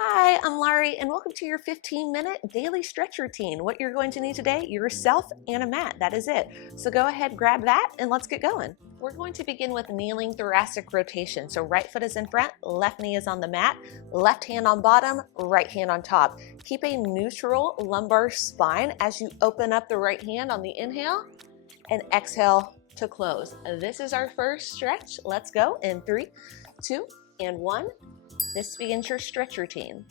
Hi, I'm Larie, and welcome to your 15-minute daily stretch routine. What you're going to need today, yourself and a mat. That is it. So go ahead, grab that, and let's get going. We're going to begin with kneeling thoracic rotation. So right foot is in front, left knee is on the mat, left hand on bottom, right hand on top. Keep a neutral lumbar spine as you open up the right hand on the inhale and exhale to close. This is our first stretch. Let's go in 3, 2, and 1. This begins your stretch routine.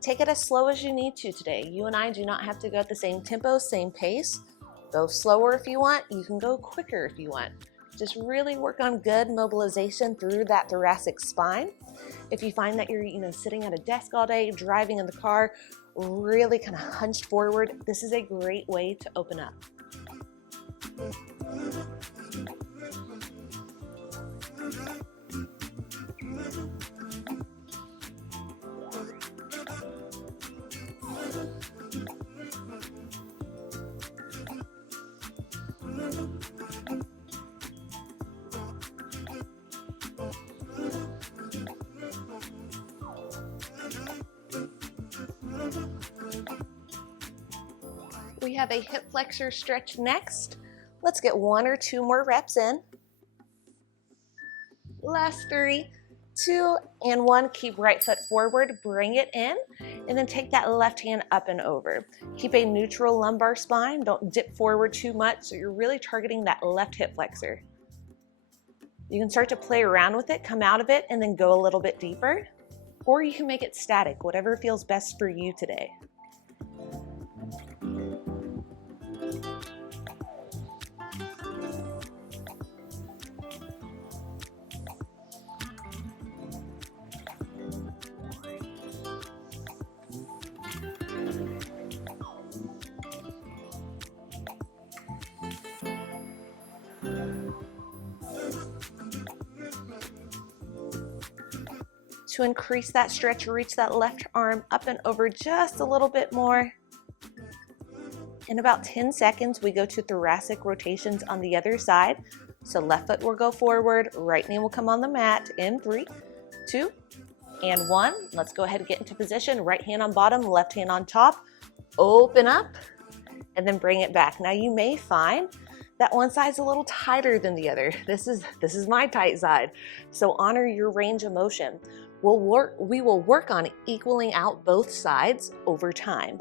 Take it as slow as you need to today. You and I do not have to go at the same tempo, same pace. Go slower if you want. You can go quicker if you want. Just really work on good mobilization through that thoracic spine. If you find that you're sitting at a desk all day, driving in the car, really kind of hunched forward, this is a great way to open up. We have a hip flexor stretch next. Let's get 1 or 2 more reps in. Last 3, 2, and 1. Keep right foot forward, bring it in, and then take that left hand up and over. Keep a neutral lumbar spine. Don't dip forward too much, so you're really targeting that left hip flexor. You can start to play around with it, come out of it, and then go a little bit deeper. Or you can make it static, whatever feels best for you today. To increase that stretch, reach that left arm up and over just a little bit more. In about 10 seconds, we go to thoracic rotations on the other side. So left foot will go forward, right knee will come on the mat in 3, 2, and 1. Let's go ahead and get into position. Right hand on bottom, left hand on top. Open up, and then bring it back. Now you may find that one side's a little tighter than the other. This is my tight side. So honor your range of motion. We will work on equaling out both sides over time.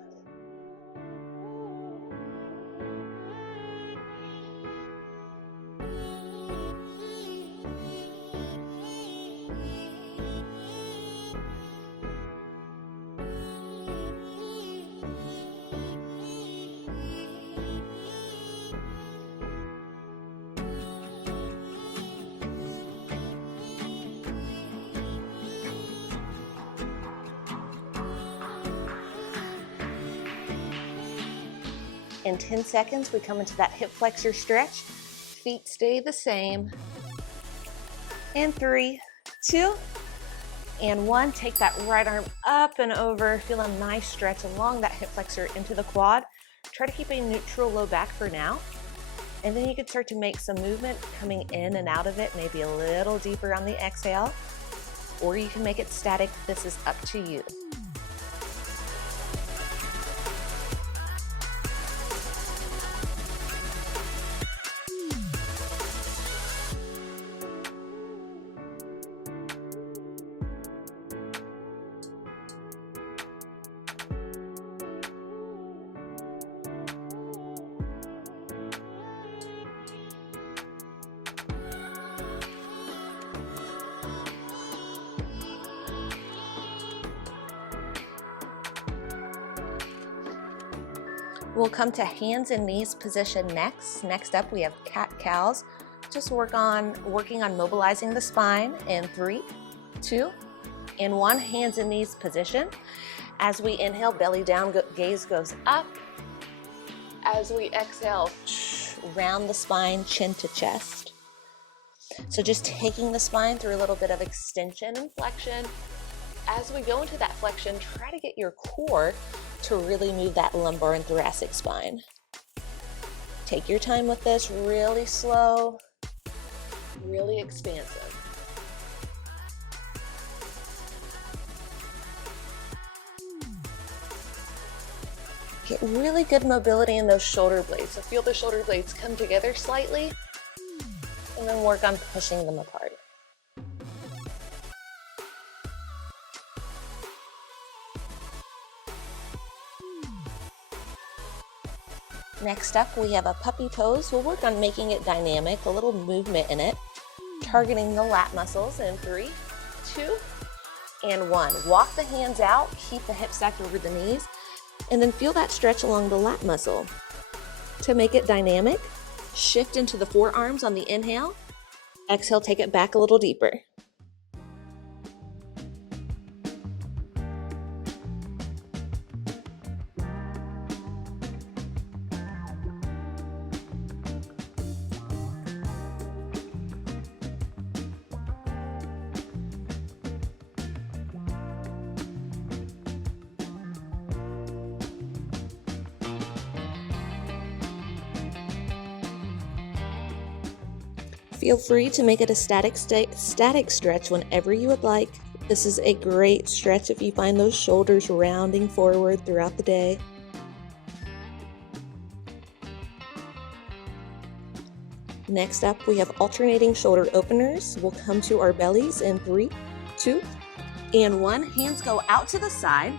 In 10 seconds, we come into that hip flexor stretch. Feet stay the same. In 3, 2, and 1. Take that right arm up and over. Feel a nice stretch along that hip flexor into the quad. Try to keep a neutral low back for now. And then you can start to make some movement coming in and out of it, maybe a little deeper on the exhale. Or you can make it static. This is up to you. We'll come to hands and knees position next. Next up, we have cat-cows. Just working on mobilizing the spine in 3, 2, and 1. Hands and knees position. As we inhale, belly down, gaze goes up. As we exhale, round the spine, chin to chest. So just taking the spine through a little bit of extension and flexion. As we go into that flexion, try to get your core to really move that lumbar and thoracic spine. Take your time with this, really slow, really expansive. Get really good mobility in those shoulder blades. So feel the shoulder blades come together slightly, and then work on pushing them apart. Next up, we have a puppy pose. We'll work on making it dynamic, a little movement in it, targeting the lat muscles in 3, 2, and 1. Walk the hands out, keep the hips stacked over the knees, and then feel that stretch along the lat muscle. To make it dynamic, shift into the forearms on the inhale. Exhale, take it back a little deeper. Feel free to make it a static stretch whenever you would like. This is a great stretch if you find those shoulders rounding forward throughout the day. Next up, we have alternating shoulder openers. We'll come to our bellies in 3, 2, and 1. Hands go out to the side.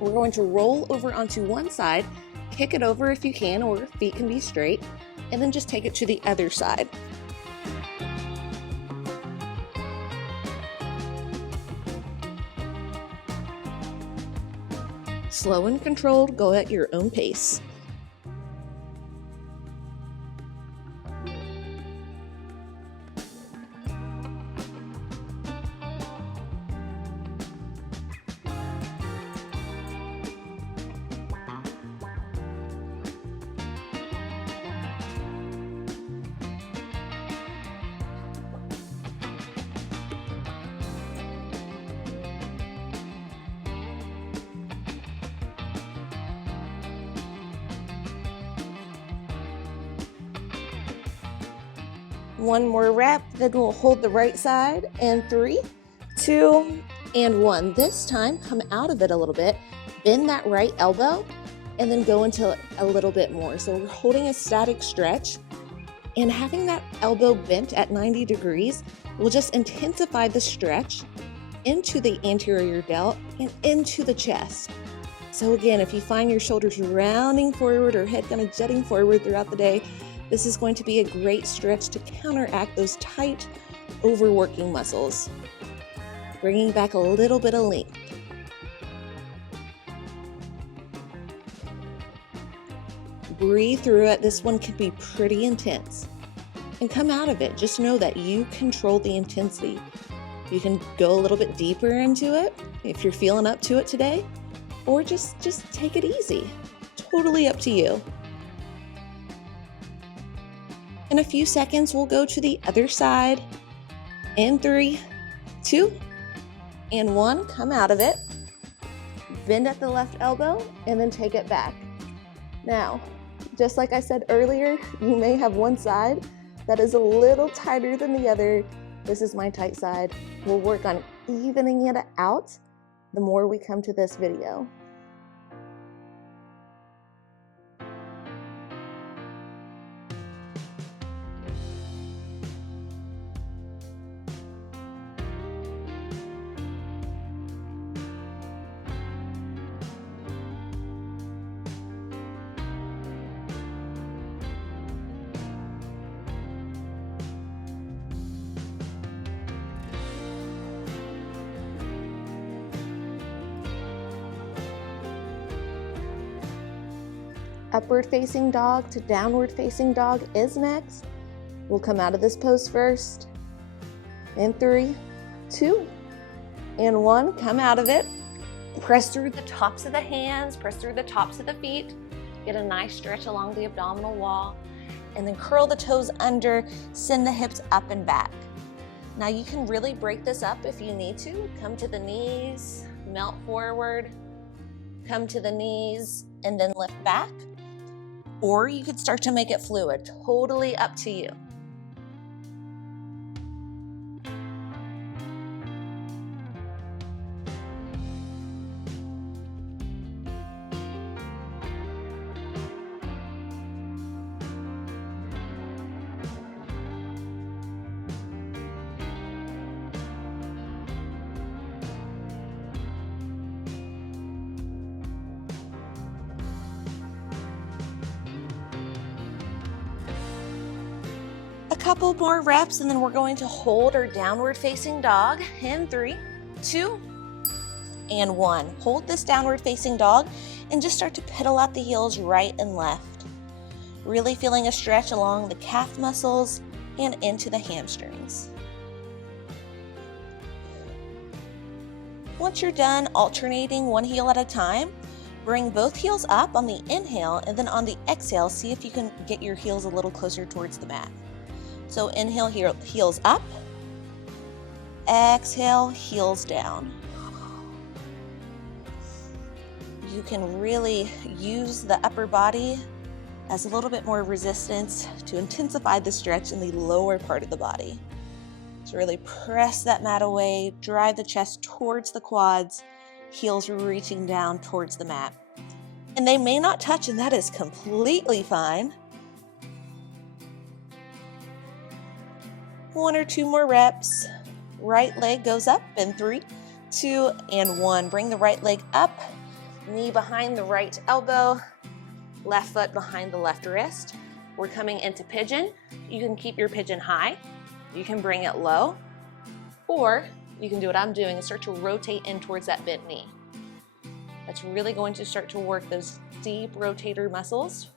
We're going to roll over onto one side, kick it over if you can, or feet can be straight, and then just take it to the other side. Slow and controlled, go at your own pace. One more rep, then we'll hold the right side in 3, 2, and 1. This time, come out of it a little bit, bend that right elbow, and then go into a little bit more. So we're holding a static stretch, and having that elbow bent at 90 degrees will just intensify the stretch into the anterior delt and into the chest. So again, if you find your shoulders rounding forward or head kind of jutting forward throughout the day, this is going to be a great stretch to counteract those tight, overworking muscles. Bringing back a little bit of length. Breathe through it. This one can be pretty intense. And come out of it. Just know that you control the intensity. You can go a little bit deeper into it if you're feeling up to it today, or just take it easy. Totally up to you. In a few seconds, we'll go to the other side. In 3, 2, and 1. Come out of it. Bend at the left elbow and then take it back. Now, just like I said earlier, you may have one side that is a little tighter than the other. This is my tight side. We'll work on evening it out the more we come to this video. Upward facing dog to downward facing dog is next. We'll come out of this pose first. In 3, 2, and 1. Come out of it. Press through the tops of the hands, press through the tops of the feet. Get a nice stretch along the abdominal wall. And then curl the toes under, send the hips up and back. Now you can really break this up if you need to. Come to the knees, melt forward, come to the knees, and then lift back. Or you could start to make it fluid, totally up to you. couple more reps and then we're going to hold our downward facing dog in 3, 2, and 1. Hold this downward facing dog and just start to pedal out the heels right and left. Really feeling a stretch along the calf muscles and into the hamstrings. Once you're done alternating one heel at a time, bring both heels up on the inhale, and then on the exhale, see if you can get your heels a little closer towards the mat. So inhale, heels up, exhale, heels down. You can really use the upper body as a little bit more resistance to intensify the stretch in the lower part of the body. So really press that mat away, drive the chest towards the quads, heels reaching down towards the mat. And they may not touch, and that is completely fine. 1 or 2 more reps. Right leg goes up in 3, 2, and 1. Bring the right leg up, knee behind the right elbow, left foot behind the left wrist. We're coming into pigeon. You can keep your pigeon high. You can bring it low, or you can do what I'm doing and start to rotate in towards that bent knee. That's really going to start to work those deep rotator muscles.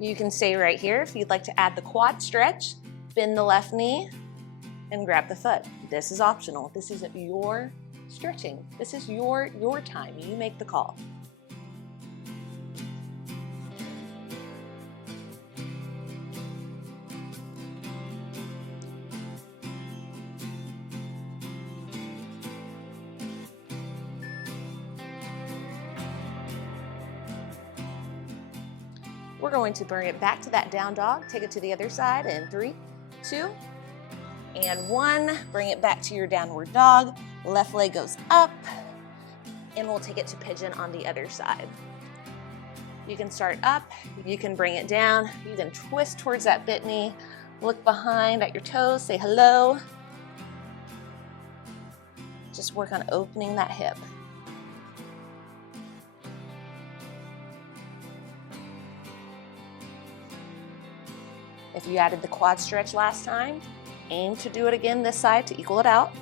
You can stay right here if you'd like to add the quad stretch, bend the left knee, and grab the foot. This is optional. This is your stretching. This is your time. You make the call. We're going to bring it back to that down dog. Take it to the other side in 3, 2, and 1. Bring it back to your downward dog. Left leg goes up, and we'll take it to pigeon on the other side. You can start up, you can bring it down, you can twist towards that bent knee, look behind at your toes, say hello. Just work on opening that hip. If you added the quad stretch last time, aim to do it again this side to equal it out.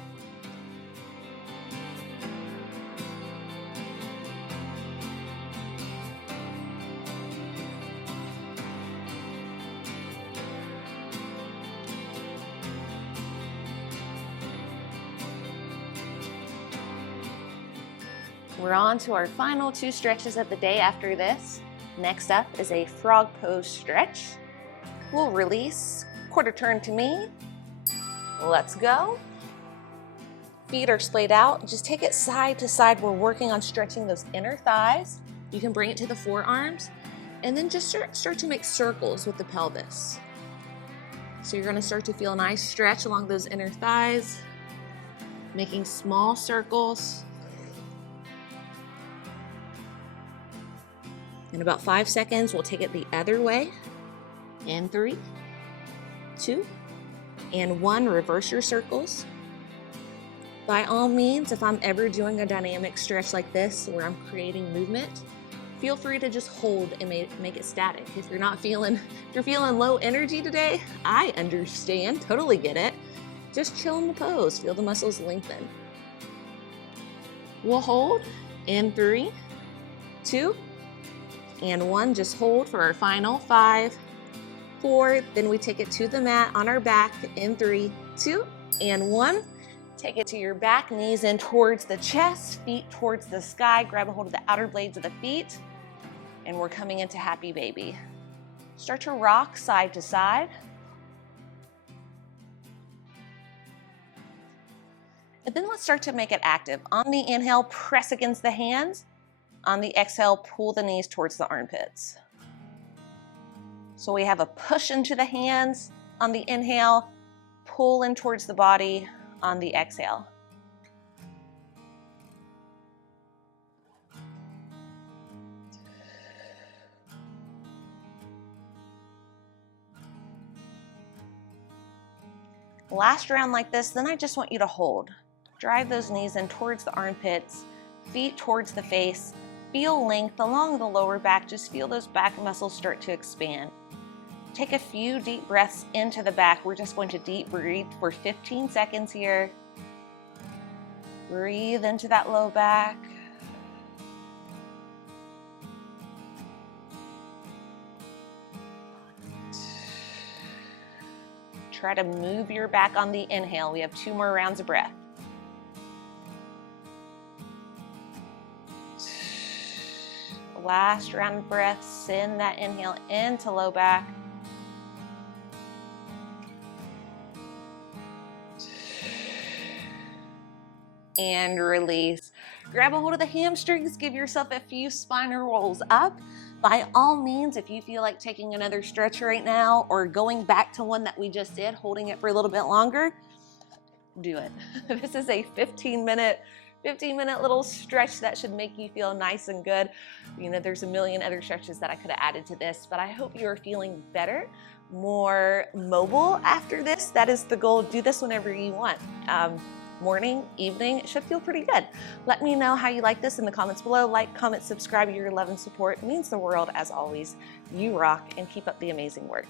We're on to our final 2 stretches of the day after this. Next up is a frog pose stretch. We'll release, quarter turn to me. Let's go. Feet are splayed out. Just take it side to side. We're working on stretching those inner thighs. You can bring it to the forearms and then just start to make circles with the pelvis. So you're gonna start to feel a nice stretch along those inner thighs, making small circles. In about 5 seconds, we'll take it the other way. In 3, 2, and 1, reverse your circles. By all means, if I'm ever doing a dynamic stretch like this where I'm creating movement, feel free to just hold and make it static. If you're feeling low energy today, I understand, totally get it. Just chill in the pose, feel the muscles lengthen. We'll hold in 3, 2, and 1. Just hold for our final 5, 4, then we take it to the mat on our back in 3, 2, and 1. Take it to your back, knees in towards the chest, feet towards the sky. Grab a hold of the outer blades of the feet, and we're coming into happy baby. Start to rock side to side. And then let's start to make it active. On the inhale, press against the hands. On the exhale, pull the knees towards the armpits. So we have a push into the hands on the inhale, pull in towards the body on the exhale. Last round like this, then I just want you to hold. Drive those knees in towards the armpits, feet towards the face, Feel length along the lower back. Just feel those back muscles start to expand. Take a few deep breaths into the back. We're just going to deep breathe for 15 seconds here. Breathe into that low back. Try to move your back on the inhale. We have 2 more rounds of breath. Last round of breath. Send that inhale into low back. And release. Grab a hold of the hamstrings, give yourself a few spinal rolls up. By all means, if you feel like taking another stretch right now or going back to one that we just did, holding it for a little bit longer, do it. This is a 15 minute little stretch that should make you feel nice and good. You know, there's a million other stretches that I could have added to this, but I hope you're feeling better, more mobile after this. That is the goal. Do this whenever you want. Morning, evening, it should feel pretty good. Let me know how you like this in the comments below. Like, comment, subscribe. Your love and support means the world as always. You rock and keep up the amazing work.